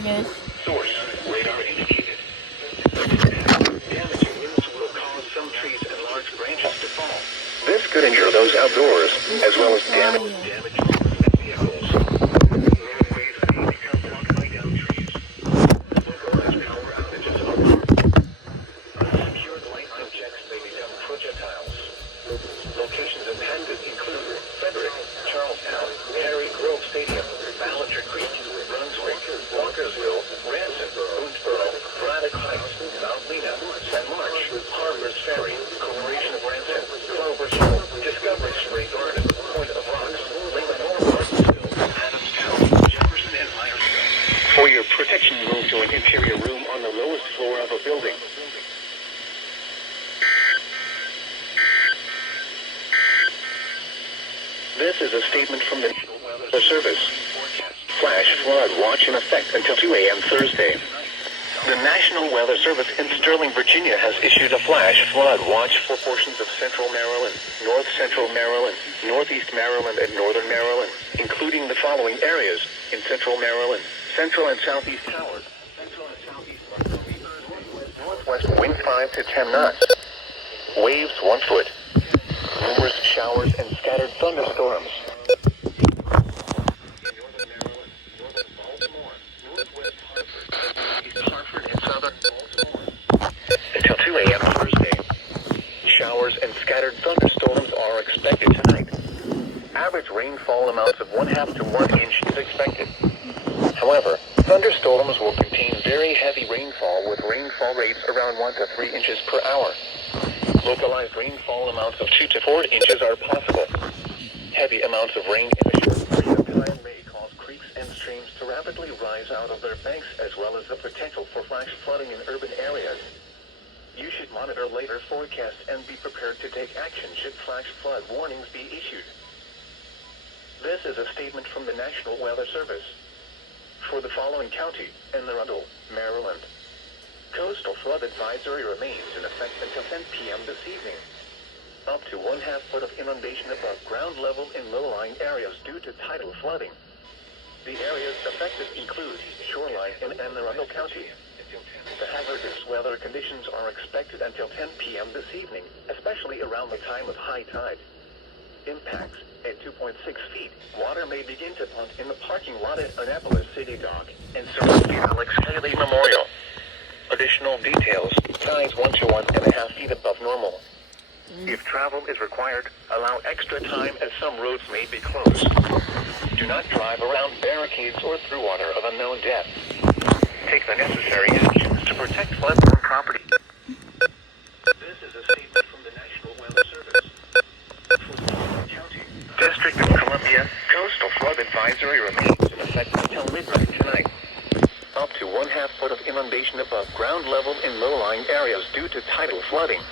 guys. Source, radar indicated. Damaging winds will cause some trees and large branches to fall. This could injure those outdoors, as well as damage vehicles. Roadways may become blocked by downed trees. Localized power outages are common. Unsecured light objects may become projectiles. Locations intended include Frederick, Charlestown, Harry Grove Stadium, Ballinger Creek, Brunswick, Walkersville, Ransom, Boonesboro, Braddock Heights, Mount Lena, St. March, Harper's Ferry, Corporation of Ransom, Clover's Hole, Discovery Spray Garden, Point of Rocks, Lake Martinsville, Adamstown, Jefferson, and Myersville. For your protection, move to an interior room on the lowest floor of a building. This is a statement from the National Weather Service. Flash flood watch in effect until 2 a.m. Thursday. The National Weather Service in Sterling, Virginia has issued a flash flood watch for portions of central Maryland, north central Maryland, northeast Maryland, and northern Maryland, including the following areas in central Maryland: central and southeast Howard, central and southeast northwest wind 5 to 10 knots, waves 1 foot, numerous showers and scattered thunderstorms. Until 2 a.m. Thursday. Showers and scattered thunderstorms are expected tonight. Average rainfall amounts of 1/2 to 1 inch is expected. However, thunderstorms will contain very heavy rainfall with rainfall rates around 1 to 3 inches per hour. Localized rainfall amounts of 2 to 4 inches are possible. Heavy amounts of rain in a short period of time may cause creeks and streams to rapidly rise out of their banks, as well as the potential for flash flooding in urban areas. You should monitor later forecasts and be prepared to take action should flash flood warnings be issued. This is a statement from the National Weather Service. For the following county, Anne Arundel, Maryland. Coastal flood advisory remains in effect until 10 p.m. this evening. Up to 1/2 foot of inundation above ground level in low-lying areas due to tidal flooding. The areas affected include shoreline in Anne Arundel County. The hazardous weather conditions are expected until 10 p.m. this evening, especially around the time of high tide. Impacts: at 2.6 feet, water may begin to punt in the parking lot at Annapolis City Dock and surround the Alex Haley Memorial. Additional details: tides 1 to 1.5 feet above normal. If travel is required, allow extra time as some roads may be closed. Do not drive around barricades or through water of unknown depth. Take the necessary actions to protect flood-prone property. This is a statement from the National Weather Service. For the Fulton County, District of Columbia, coastal flood advisory remains in effect until midnight tonight. Up to 1/2 foot of inundation above ground level in low-lying areas due to tidal flooding.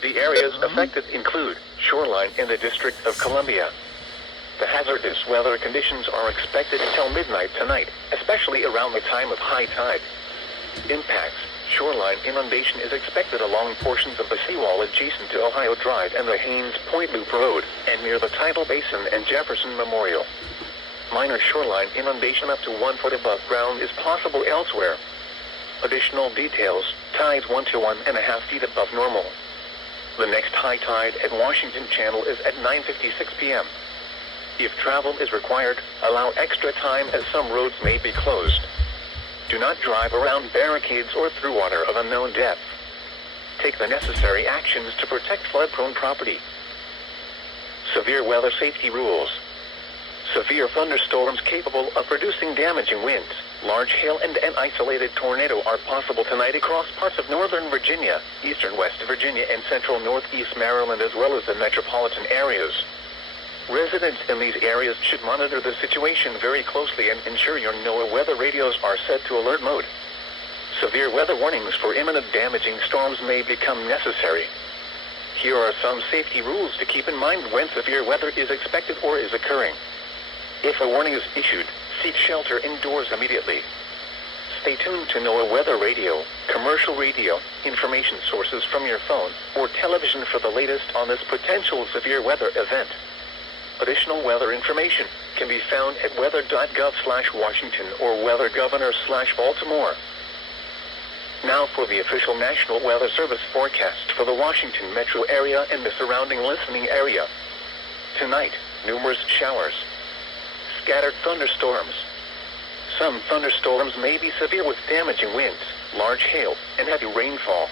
The areas affected include shoreline in the District of Columbia. The hazardous weather conditions are expected until midnight tonight, especially around the time of high tide. Impacts: shoreline inundation is expected along portions of the seawall adjacent to Ohio Drive and the Haynes Point Loop Road, and near the tidal basin and Jefferson Memorial. Minor shoreline inundation up to 1 foot above ground is possible elsewhere. Additional details: tides 1 to 1.5 feet above normal. The next high tide at Washington Channel is at 9:56 p.m. If travel is required, allow extra time as some roads may be closed. Do not drive around barricades or through water of unknown depth. Take the necessary actions to protect flood-prone property. Severe weather safety rules. Severe thunderstorms capable of producing damaging winds, large hail, and an isolated tornado are possible tonight across parts of northern Virginia, eastern West Virginia, and central northeast Maryland, as well as the metropolitan areas. Residents in these areas should monitor the situation very closely and ensure your NOAA weather radios are set to alert mode. Severe weather warnings for imminent damaging storms may become necessary. Here are some safety rules to keep in mind when severe weather is expected or is occurring. If a warning is issued, seek shelter indoors immediately. Stay tuned to NOAA weather radio, commercial radio, information sources from your phone or television for the latest on this potential severe weather event. Additional weather information can be found at weather.gov/Washington or weathergovernor/Baltimore. Now for the official National Weather Service forecast for the Washington metro area and the surrounding listening area. Tonight, numerous showers. Scattered thunderstorms. Some thunderstorms may be severe with damaging winds, large hail, and heavy rainfall.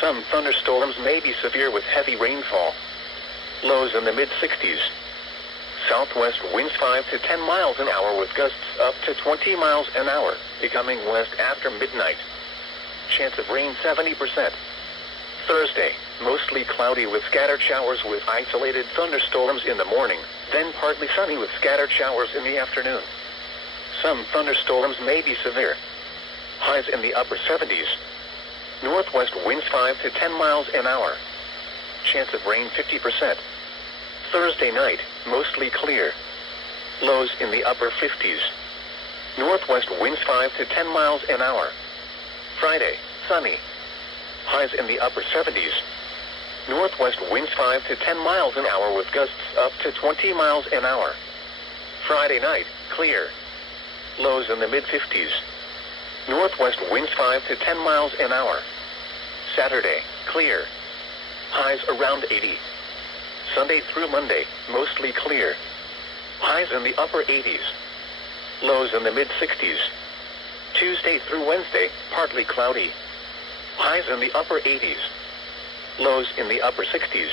Some thunderstorms may be severe with heavy rainfall. Lows in the mid-60s. Southwest winds 5 to 10 miles an hour with gusts up to 20 miles an hour, becoming west after midnight. Chance of rain 70%. Thursday, mostly cloudy with scattered showers with isolated thunderstorms in the morning, then partly sunny with scattered showers in the afternoon. Some thunderstorms may be severe. Highs in the upper 70s. Northwest winds 5 to 10 miles an hour. Chance of rain 50%. Thursday night, mostly clear. Lows in the upper 50s. Northwest winds 5 to 10 miles an hour. Friday, sunny. Highs in the upper 70s. Northwest winds 5 to 10 miles an hour with gusts up to 20 miles an hour. Friday night, clear. Lows in the mid-50s. Northwest winds 5 to 10 miles an hour. Saturday, clear. Highs around 80. Sunday through Monday, mostly clear. Highs in the upper 80s. Lows in the mid-60s. Tuesday through Wednesday, partly cloudy. Highs in the upper 80s. Lows in the upper 60s.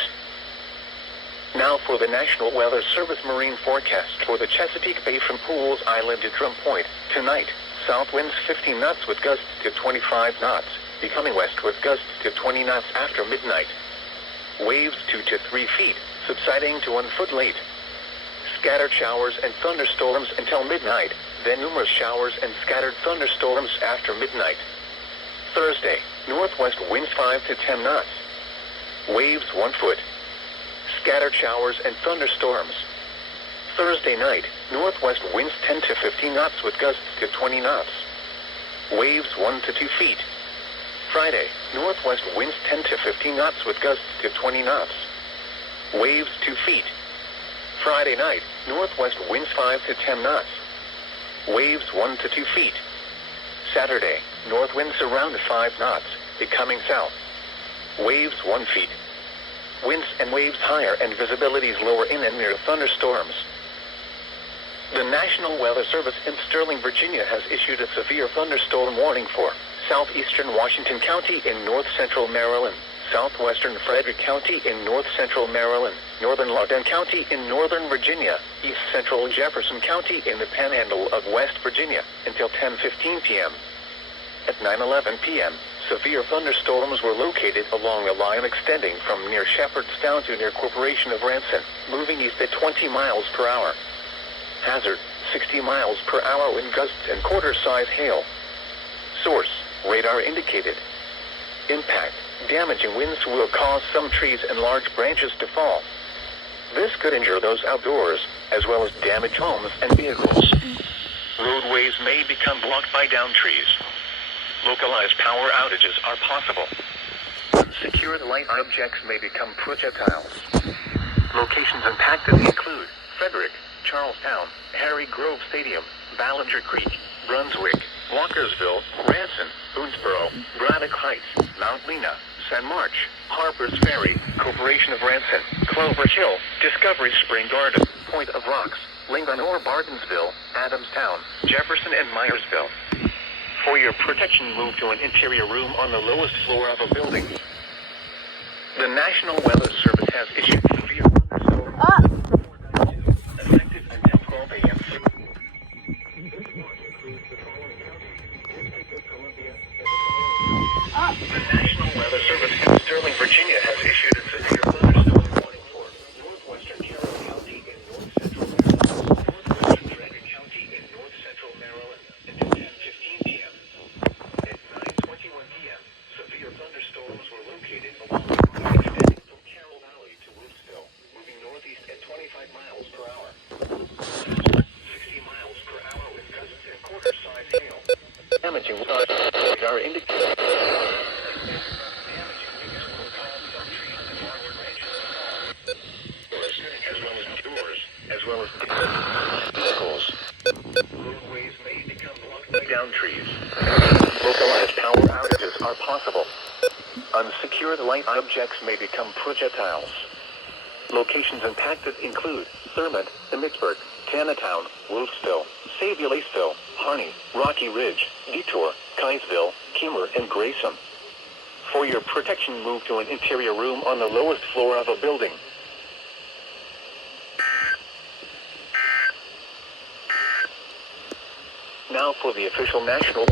Now for the National Weather Service marine forecast for the Chesapeake Bay from Pools Island to Drum Point. Tonight, south winds 15 knots with gusts to 25 knots, becoming west with gusts to 20 knots after midnight. Waves 2 to 3 feet, subsiding to 1 foot late. Scattered showers and thunderstorms until midnight, then numerous showers and scattered thunderstorms after midnight. Thursday, northwest winds 5 to 10 knots. Waves 1 foot. Scattered showers and thunderstorms. Thursday night, northwest winds 10 to 15 knots with gusts to 20 knots. Waves 1 to 2 feet. Friday, northwest winds 10 to 15 knots with gusts to 20 knots. Waves 2 feet. Friday night, northwest winds 5 to 10 knots. Waves 1 to 2 feet. Saturday, north winds around 5 knots, becoming south. Waves 1 feet. Winds and waves higher and visibilities lower in and near thunderstorms. The National Weather Service in Sterling, Virginia has issued a severe thunderstorm warning for southeastern Washington County in north-central Maryland, southwestern Frederick County in north-central Maryland, northern Loudoun County in northern Virginia, east-central Jefferson County in the panhandle of West Virginia, until 10:15 p.m. At 9:11 p.m., severe thunderstorms were located along a line extending from near Shepherdstown to near Corporation of Ranson, moving east at 20 miles per hour. Hazard, 60 miles per hour wind gusts and quarter-size hail. Source, radar indicated. Impact, damaging winds will cause some trees and large branches to fall. This could injure those outdoors, as well as damage homes and vehicles. Roadways may become blocked by downed trees. Localized power outages are possible. Unsecured light objects may become projectiles. Locations impacted include Frederick, Charlestown, Harry Grove Stadium, Ballinger Creek, Brunswick, Walkersville, Ranson, Boonesboro, Braddock Heights, Mount Lena, San March, Harpers Ferry, Corporation of Ranson, Clover Hill, Discovery Spring Garden, Point of Rocks, Lincoln or Bardensville, Adamstown, Jefferson and Myersville. For your protection, move to an interior room on the lowest floor of a building. The National Weather Service has issued severe thunderstorm effective until 12 a.m. The National Weather Service in Sterling, Virginia has issued a severe thunderstorm warning for northwestern Carroll County in north-central Maryland, northwestern Frederick County in north-central Maryland, until 10:15 p.m. At 9:21 p.m., severe thunderstorms were located along the line extending from Carroll Valley to Woodsville, moving northeast at 25 miles per hour. 60 miles per hour with gusts and quarter-size hail. Damaging radar indicated. Damaging winds will cause some trees and large branches to fall. As well as doors. as well as vehicles. Roadways may become blocked down trees. Localized power outages are possible. Unsecured light objects may become projectiles. Locations impacted include Thurmont, Emmitsburg, Tanatown, Wolfsville, Saviour-Laceville, Harney, Rocky Ridge, Detour, Kaysville, Kemmer, and Grayson. For your protection, move to an interior room on the lowest floor of a building. Now for the official national